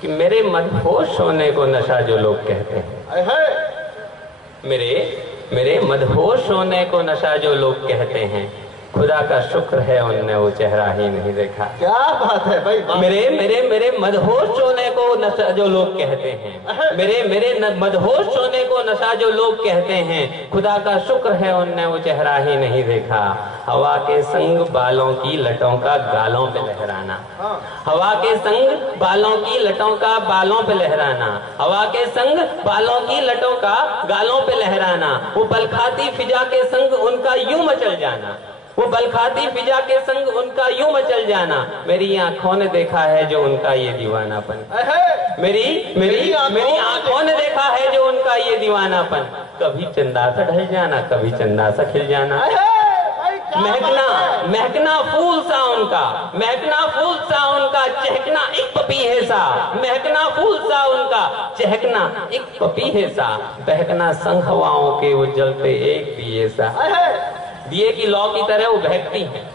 कि मेरे मदहोश होने को नशा जो लोग कहते हैं, मेरे मदहोश होने को नशा जो लोग कहते हैं, खुदा का शुक्र है उनने वो चेहरा ही नहीं देखा। क्या बात है भाई, मेरे मदहोश होने को नशा जो लोग कहते हैं, मेरे मदहोश होने को नशा जो लोग कहते हैं, खुदा का शुक्र है उनने वो चेहरा ही नहीं देखा। हवा के संग बालों की लटों का गालों पे लहराना, हवा के संग बालों की लटों का बालों पे लहराना, हवा के संग बालों की लटों का गालों पे लहराना, वो बलखाती फिजा के संग उनका यूं मचल जाना, वो बलखाती फिजा के संग उनका यूं मचल जाना। मेरी आंखों ने देखा है जो उनका ये दीवानापन, मेरी आंखों ने देखा है जो उनका ये दीवानापन। कभी चंदा सा ढल जाना, कभी चंदा सा खिल जाना, महकना फूल सा उनका, महकना फूल सा उनका, चहकना एक पपीहे सा, महकना फूल सा उनका, चहकना एक पपीहे सा, बहकना संग हवाओं के वो जलते एक दिए सा, दिए की लौ की तरह वो बहकती हैं।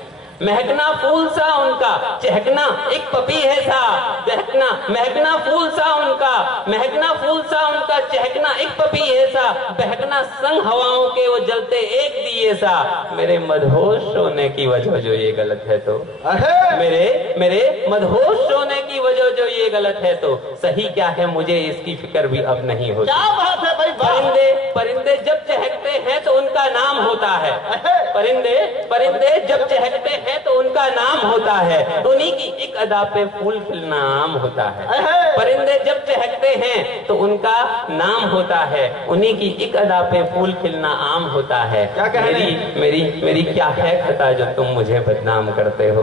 महकना फूल सा उनका, चहकना एक पपीहे सा, बहकना महकना फूल सा उनका, महकना फूल सा उनका, चहकना एक पपीहे सा, बहकना संग हवाओं के वो जलते एक दिए सा। मेरे मदहोश होने की वजह जो ये गलत है तो, मेरे मदहोश होने की वजह जो ये गलत है तो सही क्या है मुझे इसकी फिक्र भी अब नहीं होती। क्या बात है भाई, परिंदे जब चहकते हैं तो उनका नाम होता है, परिंदे जब चहकते हैं तो उनका नाम होता है, उन्हीं की एक अदा पे फूल खिलना आम होता है। परिंदे जब चहकते हैं तो उनका नाम होता है, उन्हीं की एक अदा पे फूल खिलना आम होता है। मेरी क्या है खता जो तुम मुझे बदनाम करते हो,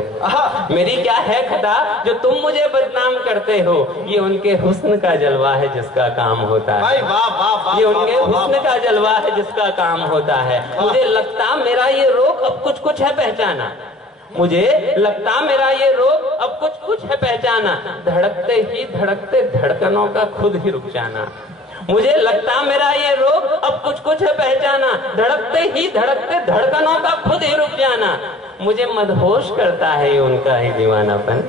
मेरी क्या है खता जो तुम मुझे बदनाम करते हो। ये उनके हुस्न का जलवा है जिसका काम होता है, ये उनके हुस्न का जलवा है जिसका काम होता है। मुझे लगता मेरा ये रोग अब कुछ कुछ है पहचाना, मुझे लगता मेरा ये रोग अब कुछ कुछ है पहचाना, धड़कते ही धड़कते धड़कनों का खुद ही रुक जाना। मुझे लगता मेरा ये रोग अब कुछ कुछ है पहचाना, धड़कते ही धड़कते धड़कनों का खुद ही रुक जाना। मुझे मदहोश करता है ये उनका ही दीवानापन,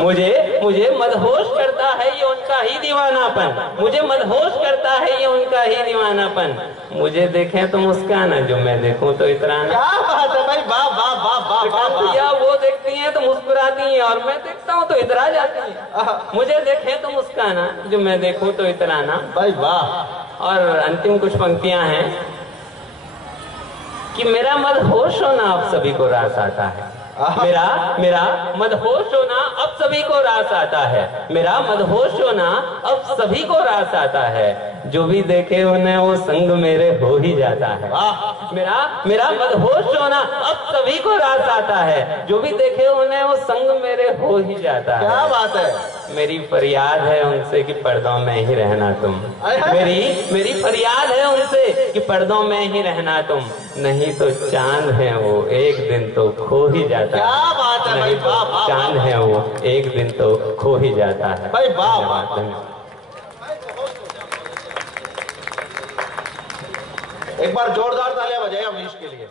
मुझे मदहोश करता है ये उनका ही दीवानापन, मुझे मदहोश करता है ये उनका ही दीवानापन। मुझे देखें तो मुस्काना, जो मैं देखूं तो इतराना। क्या बात है भाई, वाह वाह वाह वाह वाह। या वो देखती हैं तो मुस्कुराती हैं और मैं देखता हूँ तो इतरा जाती हैं। मुझे देखें तो मुस्काना, जो मैं देखूं तो इतराना। भाई वाह। और अंतिम कुछ पंक्तियां हैं कि मेरा मदहोश होना अब सभी को रास आता है, मेरा मदहोश होना अब सभी को रास आता है, मेरा मदहोश होना अब सभी को रास आता है। जो भी देखे उन्हें वो संग मेरे हो ही जाता है। मेरा मदहोश होना अब सभी को रास आता है, जो भी देखे उन्हें वो संग मेरे हो ही जाता है। क्या बात है। मेरी फरियाद है उनसे कि पर्दों में ही रहना तुम, मेरी फरियाद है उनसे कि पर्दों में ही रहना तुम, नहीं तो चांद है वो एक दिन तो खो ही जाता है। क्या बात है भाई, वाह। चांद है वो एक दिन तो खो ही जाता है भाई, वाह। एक बार जोरदार तालियां बजाएं अमरीश के लिए।